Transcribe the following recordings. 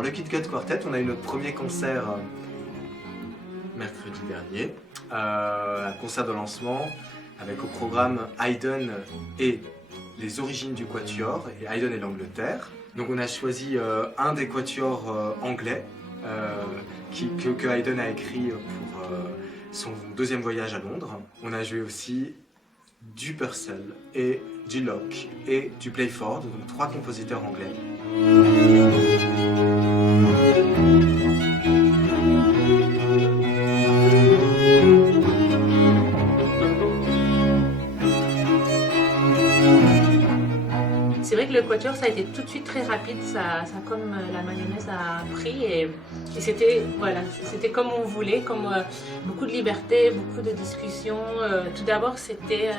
Alors le KitGut Quartet, on a eu notre premier concert mercredi dernier, un concert de lancement avec au programme Haydn et les origines du quatuor, et Haydn et l'Angleterre. Donc on a choisi un des quatuors anglais que Haydn a écrit pour son deuxième voyage à Londres. On a joué aussi du Purcell et du Locke et du Playford, donc 3 compositeurs anglais. C'est vrai que le quatuor, ça a été tout de suite très rapide, ça comme la mayonnaise a pris et c'était voilà, c'était comme on voulait, comme beaucoup de liberté, beaucoup de discussions. Tout d'abord, c'était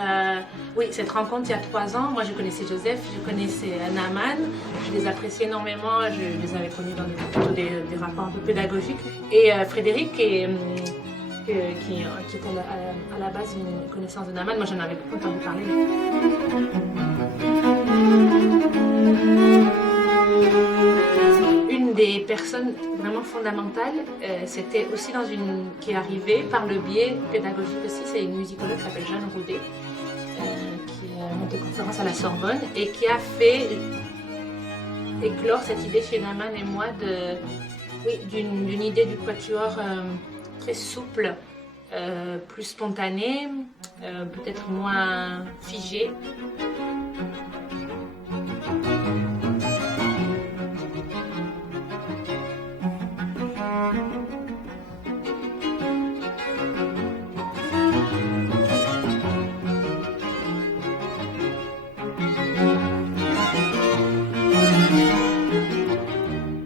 oui, cette rencontre il y a 3 ans. Moi, je connaissais Joseph, je connaissais Naaman, je les appréciais énormément, je les avais connus dans plutôt des rapports un peu pédagogiques. Et Frédéric, qui était à la base une connaissance de Naaman, moi j'en avais beaucoup entendu parler. Une des personnes vraiment fondamentales, c'était aussi qui est arrivée par le biais pédagogique aussi, c'est une musicologue qui s'appelle Jeanne Roudet, qui est maître de conférence à la Sorbonne et qui a fait éclore cette idée chez Naaman et moi d'une idée du quatuor très souple, plus spontanée, peut-être moins figée.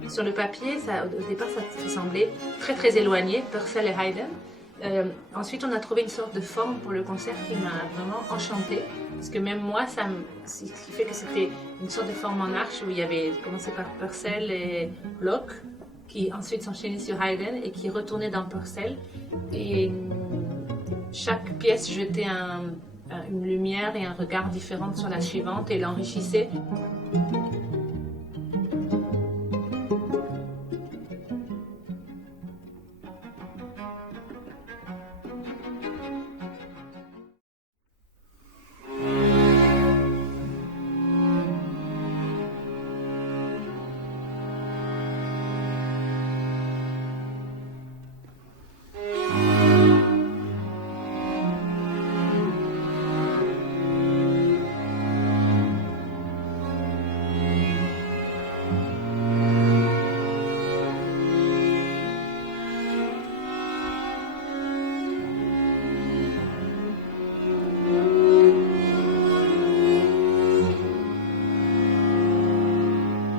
Sur le papier, au départ, ça semblait très éloigné, Purcell et Haydn. Ensuite, on a trouvé une sorte de forme pour le concert qui m'a vraiment enchantée. Parce que même moi, ce qui fait que c'était une sorte de forme en arche où il y avait commencé par Purcell et Locke, qui ensuite s'enchaînait sur Haydn et qui retournait dans Purcell. Et chaque pièce jetait une lumière et un regard différent sur la suivante et l'enrichissait.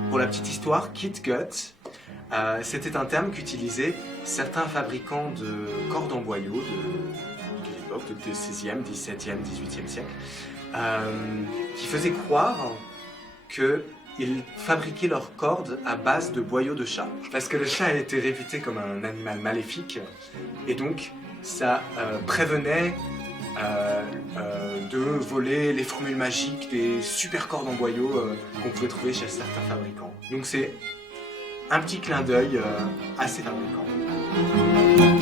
Pour la petite histoire, KitGut, c'était un terme qu'utilisaient certains fabricants de cordes en boyau de l'époque, du XVIe, XVIIe, XVIIIe siècle, qui faisaient croire qu'ils fabriquaient leurs cordes à base de boyaux de chat. Parce que le chat a été réputé comme un animal maléfique, et donc ça prévenait de voler les formules magiques des super cordes en boyau qu'on pouvait trouver chez certains fabricants. Donc c'est un petit clin d'œil à ces fabricants.